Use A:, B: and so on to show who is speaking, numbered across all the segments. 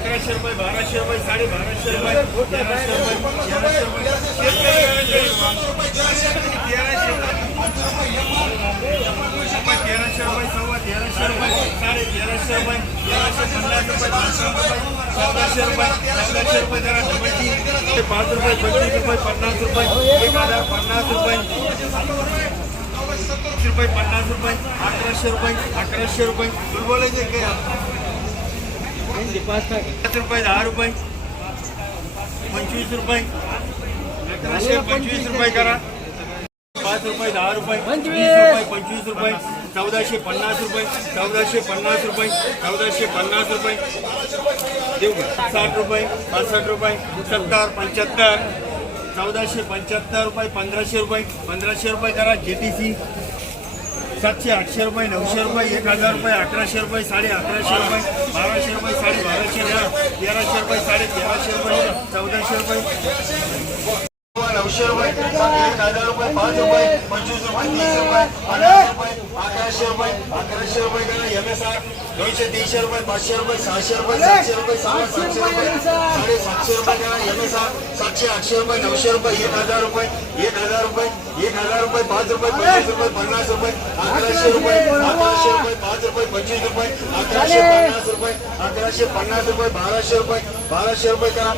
A: अकराशे रुपये बाराशे रुपये साडे बाराशे रुपये तेराशे रुपये तेराशे रुपये तेराशे रुपये तेराशे रुपये सव्वा तेराशे रुपये साडे तेराशे रुपये तेराशे पन्नास रुपये पाचशे रुपये सतराशे रुपये सतराशे रुपये जरा डबल पाच रुपये पंचवीस रुपये पन्नास रुपये एक हजार पन्नास रुपये रुपये पन्नास रुपये अकराशे रुपये अकराशे रुपये तुला बोलायचे काय? पाच रुपये दहा रुपये. पंचवीस रुपये. पंचवीस रुपये करा. पाच रुपये दहा रुपये. वीस रुपये पंचवीस रुपये. चौदाशे पन्नास रुपये. चौदाशे पन्नास रुपये. चौदाशे पन्नास रुपये. देऊ साठ रुपये पासष्ट रुपये सत्तर पंच्याहत्तर. चौदाशे पंच्याहत्तर रुपये पंधराशे रुपये. पंधराशे रुपये करा जे टी सी. सातशे आठशे रुपये नऊशे रुपये एक हजार रुपये अकराशे रुपये साडे अकराशे रुपये बाराशे रुपये साडे बाराशे द्या तेराशे रुपये साडे तेराशे रुपये चौदाशे रुपये. नऊशे रुपये एक हज़ार रुपये पाच रुपये, पंचवीस रुपये, तीस रुपये अकराशे रुपये अकराशे रुपये करा एम एस आर, दोनशे तीनशे रुपये, पाचशे रुपये, सहाशे रुपये, सातशे रुपये सातशे रुपये साडे सातशे रुपये करा एम एस आर, सातशे, आठशे रुपये, नऊशे रुपये, एक हज़ार रुपये, एक हज़ार रुपये, एक हज़ार रुपये, पाच रुपये पंचवीस रुपये, पन्नास रुपये, अकराशे रुपये अकराशे रुपये, पाच रुपये, पंचवीस रुपये, अकराशे, पन्नास रुपये, अकराशे, पन्नास रुपये, बाराशे रुपये बाराशे रुपये करा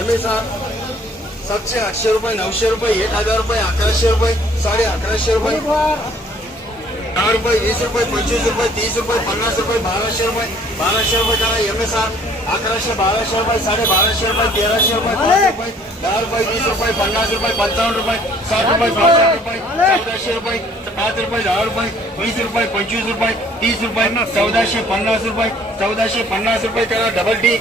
A: एम एस आर सातशे आठशे रुपये नऊशे रुपये एक हजार रुपये अकराशे रुपये साडे अकराशे रुपये दहा रुपये वीस रुपये पंचवीस रुपये तीस रुपये पन्नास रुपये बाराशे रुपये बाराशे रुपये करा एम एस आर अकराशे बाराशे रुपये साडे बाराशे रुपये तेराशे रुपये पाच रुपये दहा रुपये वीस रुपये पन्नास रुपये पंचावन्न रुपये साठ रुपये पासष्ट रुपये चौदाशे रुपये पाच रुपये दहा रुपये वीस रुपये पंचवीस रुपये तीस रुपये चौदाशे पन्नास रुपये चौदाशे पन्नास रुपये करा डबल टी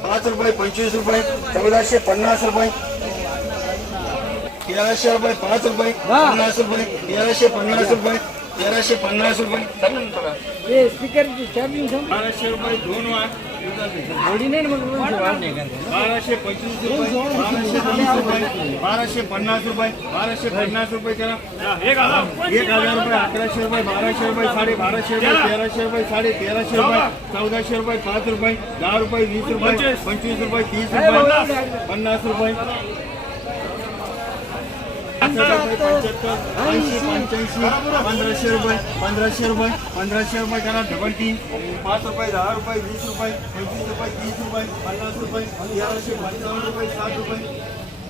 A: पाच रुपये पंचवीस रुपये चौदाशे पन्नास रुपये तेराशे रुपये पाच रुपये पन्नास रुपये तेराशे पन्नास रुपये तेराशे पन्नास रुपये. बाराशे रुपये दोन वाट. बाराशे पंचवीस रुपये बाराशे पन्नास रुपये बाराशे पन्नास रुपये करा एक हजार. रुपये अकराशे रुपये बाराशे रुपये साडे बाराशे रुपये तेराशे रुपये साडे तेराशे रुपये चौदाशे रुपये पाच रुपये दहा रुपये वीस रुपये पंचवीस. रुपये तीस रुपये पन्नास रुपये. पंधराशे रुपये पंधराशे रुपये पंधराशे रुपये करा डबल टी पाच रुपये दहा रुपये वीस रुपये पंचवीस रुपये तीस रुपये पन्नास रुपये तेराशे पंचावन्न रुपये साठ रुपये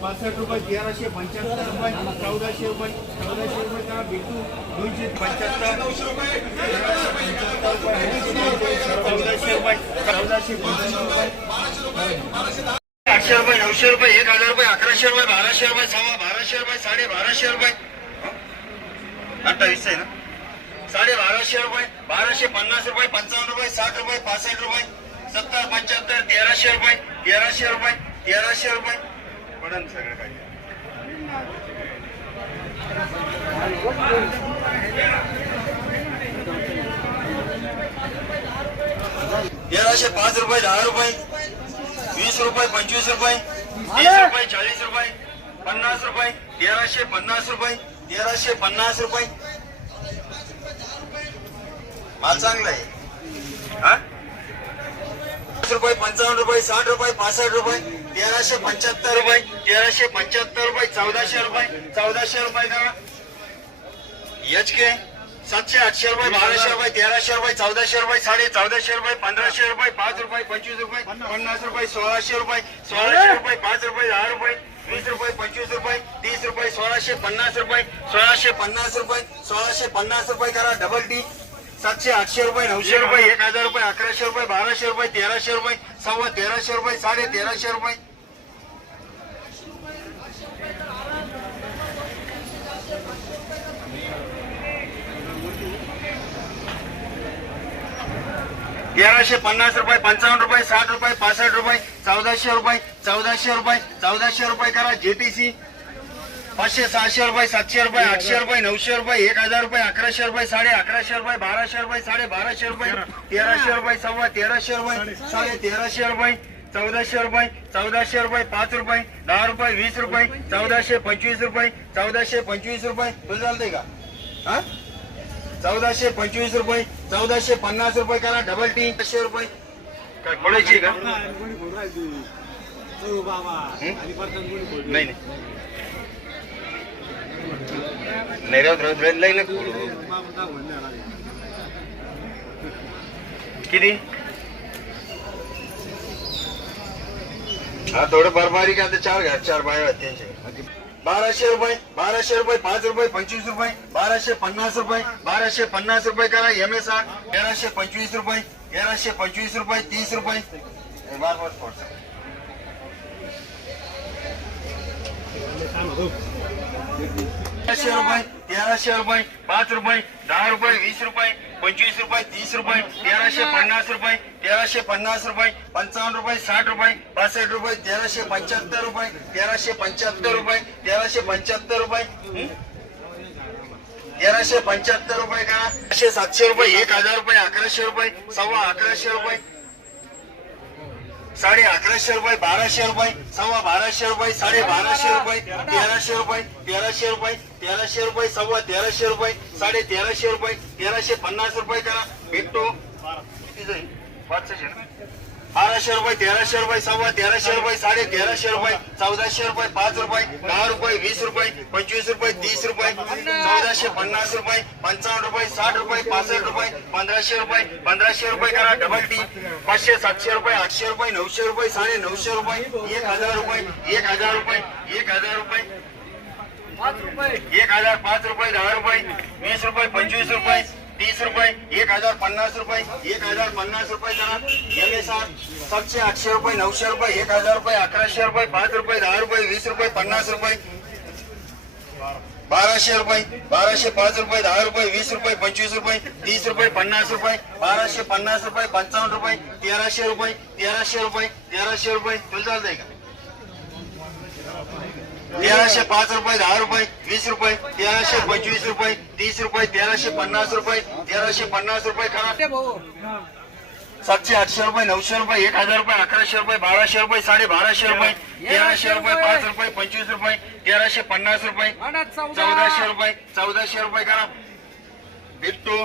A: पासष्ट रुपये तेराशे पंच्याहत्तर रुपये चौदाशे रुपये चौदाशे रुपये करा भेटू दोनशे पंच्याहत्तर चौदाशे रुपये चौदाशे पंचवीस रुपये आठशे रुपये नऊशे रुपये एक हजार रुपये अकराशे रुपये बाराशे रुपये सव्वा बाराशे रुपये साडे बाराशे रुपये अठ्ठावीस आहे ना? साडे बाराशे रुपये बाराशे पन्नास रुपये पंचावन्न रुपये साठ रुपये पासष्ट रुपये सत्तर पंच्याहत्तर तेराशे रुपये तेराशे रुपये तेराशे रुपये. पडन सगळं काही. तेराशे पाच रुपये दहा रुपये वीस रुपये पंचवीस रुपये तीस रुपये चाळीस रुपये. पन्नास रुपये तेराशे पन्नास रुपये तेराशे पन्नास रुपये. माल चांगला आहे. हा? रुपये पंचावन्न रुपये साठ रुपये पासष्ट रुपये तेराशे पंच्याहत्तर रुपये तेराशे पंच्याहत्तर रुपये चौदाशे रुपये चौदाशे रुपये करा एच के सातशे आठशे रुपये बाराशे रुपये तेराशे रुपये चौदाशे रुपये साडे चौदाशे रुपये पंधराशे रुपये पाच रुपये पंचवीस रुपये पन्नास रुपये सोळाशे रुपये सोळाशे रुपये पाच रुपये दहा रुपये वीस रुपये पंचवीस रुपये तीस रुपये सोळाशे पन्नास रुपये सोळाशे पन्नास रुपये सोळाशे पन्नास रुपये करा डबल टी सातशे आठशे रुपये नऊशे रुपये. एक हजार रुपये अकराशे रुपये बाराशे रुपये तेराशे रुपये सव्वा तेराशे रुपये साडे तेराशे रुपये. तेराशे पन्नास रुपये पंचावन्न रुपये साठ रुपये पासष्ट रुपये चौदाशे रुपये चौदाशे रुपये चौदाशे रुपये करा जेटीसी पाचशे सहाशे रुपये सातशे रुपये आठशे रुपये नऊशे रुपये एक हजार रुपये अकराशे रुपये साडे अकराशे रुपये बाराशे रुपये साडे बाराशे रुपये तेराशे रुपये सव्वा तेराशे रुपये साडे तेराशे रुपये चौदाशे रुपये चौदाशे रुपये पाच रुपये दहा रुपये वीस रुपये चौदाशे पंचवीस रुपये चौदाशे पंचवीस रुपये. तुला चालतंय का? हा? चौदाशे पंचवीस रुपये. चौदाशे पन्नास रुपये करा डबल टी पाचशे रुपये. काय खोलायची का? नाही नाही राहत राहत राहत खोलू. किती? हा थोडं बरबारी का आता चार घ्या चार बाय त्यांचे. बाराशे रुपये बाराशे रुपये पाच रुपये पंचवीस रुपये बाराशे पन्नास रुपये बाराशे पन्नास रुपये करा एम एस आर तेराशे पंचवीस रुपये तेराशे पंचवीस रुपये तीस रुपये हे बार बार थोडंसं. तेराशे रुपये तेराशे रुपये पाच रुपये दहा रुपये वीस रुपये पंचवीस रुपये तीस रुपये तेराशे पन्नास रुपये तेराशे पन्नास रुपये पंचावन्न रुपये साठ रुपये पासष्ट रुपये तेराशे पंच्याहत्तर रुपये तेराशे पंच्याहत्तर रुपये तेराशे पंच्याहत्तर रुपये तेराशे पंच्याहत्तर रुपये का? सातशे रुपये एक हजार रुपये अकराशे रुपये सव्वा अकराशे रुपये. साडे अकराशे रुपये बाराशे रुपये सव्वा बाराशे रुपये साडे बाराशे रुपये तेराशे रुपये तेराशे रुपये तेराशे रुपये सव्वा तेराशे रुपये साडे तेराशे रुपये तेराशे पन्नास रुपये करा. भेटतो. बाराशे रुपये तेराशे रुपये सव्वा तेराशे रुपये साडे तेराशे रुपये चौदाशे रुपये पाच रुपये दहा रुपये वीस रुपये पंचवीस रुपये तीस रुपये. चौदाशे पन्नास रुपये पंचावन्न रुपये साठ रुपये पासष्ट रुपये पंधराशे रुपये पंधराशे रुपये करा डबल टी पाचशे सातशे रुपये आठशे रुपये नऊशे रुपये साडे नऊशे रुपये एक हजार रुपये एक हजार रुपये एक हजार रुपये. एक हजार पाच रुपये दहा रुपये वीस रुपये पंचवीस रुपये तीस रुपये एक हजार पन्नास रुपये एक हजार पन्नास रुपये करा. एम एस आर सातशे आठशे रुपये नऊशे रुपये एक हजार रुपये अकराशे रुपये पाच रुपये दहा रुपये वीस रुपये पन्नास रुपये. बाराशे रुपये बाराशे पाच रुपये दहा रुपये वीस रुपये पंचवीस रुपये तीस रुपये पन्नास रुपये बाराशे पन्नास रुपये पंचावन्न रुपये तेराशे रुपये तेराशे रुपये तेराशे रुपये. तुला चालतंय का? तेराशे पाच रुपये दहा रुपये वीस रुपये तेराशे पंचवीस रुपये तीस रुपये तेराशे पन्नास रुपये तेराशे पन्नास रुपये करा सातशे आठशे रुपये नऊशे रुपये एक हजार रुपये अकराशे रुपये बाराशे रुपये साडे बाराशे रुपये तेराशे रुपये पाच रुपये पंचवीस रुपये तेराशे पन्नास रुपये चौदाशे रुपये चौदाशे रुपये करा. भेटतो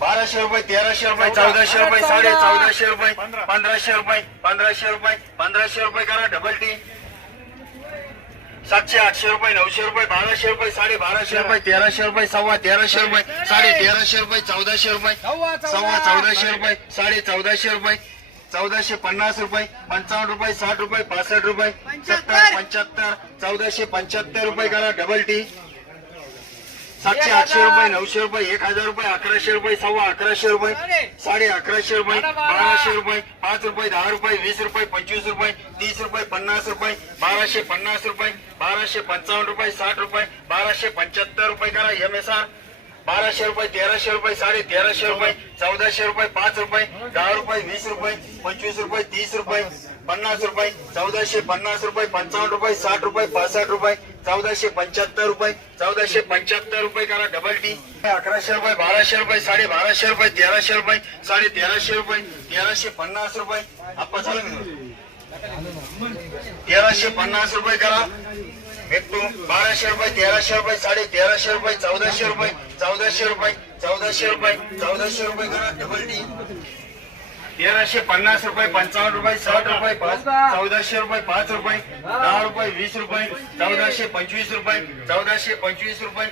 A: बाराशे रुपये तेराशे रुपये चौदाशे रुपये साडे चौदाशे रुपये पंधराशे रुपये पंधराशे रुपये पंधराशे रुपये करा डबल टी सातशे आठशे रुपये नऊशे रुपये बाराशे रुपये साडे बाराशे रुपये तेराशे रुपये सव्वा तेराशे रुपये साडे तेराशे रुपये चौदाशे रुपये सव्वा चौदाशे रुपये साडे चौदाशे रुपये चौदाशे पन्नास रुपये पंचावन्न रुपये साठ रुपये पासष्ट रुपये सत्तर पंच्याहत्तर. चौदाशे पंच्याहत्तर रुपये करा डबल टी सातशे आठशे रुपये नऊशे रुपये एक हजार रुपये अकराशे रुपये सव्वा अकराशे रुपये साडे अकराशे रुपये बाराशे रुपये पाच रुपये दहा रुपये वीस रुपये पंचवीस रुपये तीस रुपये पन्नास रुपये बाराशे पन्नास रुपये बाराशे पंचावन्न रुपये साठ रुपये बाराशे पंच्याहत्तर रुपये करा एम एस आर बाराशे रुपये तेराशे रुपये साडे तेराशे रुपये चौदाशे रुपये पाच रुपये दहा रुपये वीस रुपये पंचवीस रुपये तीस रुपये पन्नास रुपये चौदाशे पन्नास रुपये पंचावन्न रुपये साठ रुपये पासष्ट रुपये चौदाशे पंच्याहत्तर रुपये चौदाशे पंच्याहत्तर रुपये करा डबल टी अकराशे रुपये बाराशे रुपये साडे बाराशे रुपये तेराशे रुपये साडे तेराशे रुपये तेराशे पन्नास रुपये. आपण तेराशे पन्नास रुपये करा. भेटतो बाराशे रुपये तेराशे रुपये साडे तेराशे रुपये चौदाशे रुपये चौदाशे रुपये चौदाशे रुपये चौदाशे रुपये करा डबल टी तेराशे पन्नास रुपये पंचावन्न रुपये साठ रुपये पाच चौदाशे रुपये पाच रुपये दहा रुपये वीस रुपये चौदाशे पंचवीस रुपये चौदाशे पंचवीस रुपये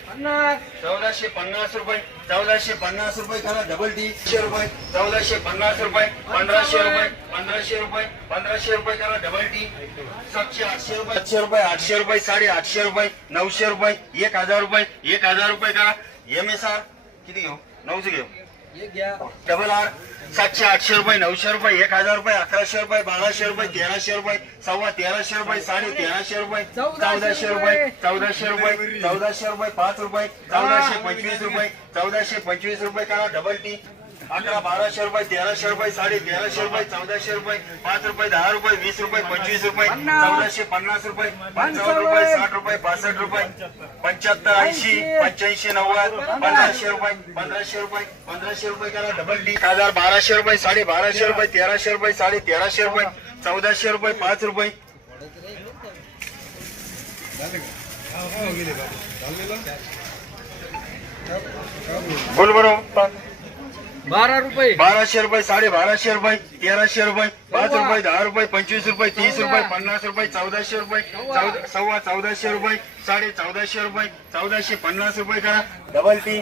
A: चौदाशे पन्नास रुपये चौदाशे पन्नास रुपये करा डबल टी शे रुपये चौदाशे पन्नास रुपये पंधराशे रुपये पंधराशे रुपये पंधराशे रुपये करा डबल टी सातशे आठशे रुपये सातशे रुपये आठशे रुपये साडे आठशे रुपये नऊशे रुपये एक हजार रुपये एक हजार रुपये करा एम एस आर किती घेऊ? नऊशे घेऊ. डबल आर सातशे आठशे रुपये नऊशे रुपये एक हजार रुपये अकराशे रुपये बाराशे रुपये तेराशे रुपये सव्वा तेराशे रुपये साडे तेराशे रुपये चौदाशे रुपये चौदाशे रुपये चौदाशे रुपये पाच रुपये चौदाशे पंचवीस रुपये चौदाशे पंचवीस रुपये करा डबल टी अकरा बाराशे रुपये तेराशे रुपये साडे तेराशे रुपये चौदाशे रुपये पाच रुपये दहा रुपये वीस रुपये पंचवीस रुपये चौदाशे पन्नास रुपये पंचावन्न. रुपये साठ रुपये पासष्ट रुपये पंच्याहत्तर ऐंशी पंच्याऐंशी. नव्वद पंधराशे रुपये पंधराशे रुपये पंधराशे रुपये करा डबल डी हजार बाराशे रुपये साडे बाराशे रुपये तेराशे रुपये साडे तेराशे रुपये चौदाशे रुपये पाच रुपये. बोल बरोबर
B: बारा रुपये.
A: बाराशे रुपये साडे बाराशे रुपये तेराशे रुपये पाच रुपये दहा रुपये पंचवीस रुपये तीस रुपये पन्नास रुपये चौदाशे रुपये सव्वा चौदाशे रुपये साडे चौदाशे रुपये चौदाशे पन्नास रुपये करा. Double T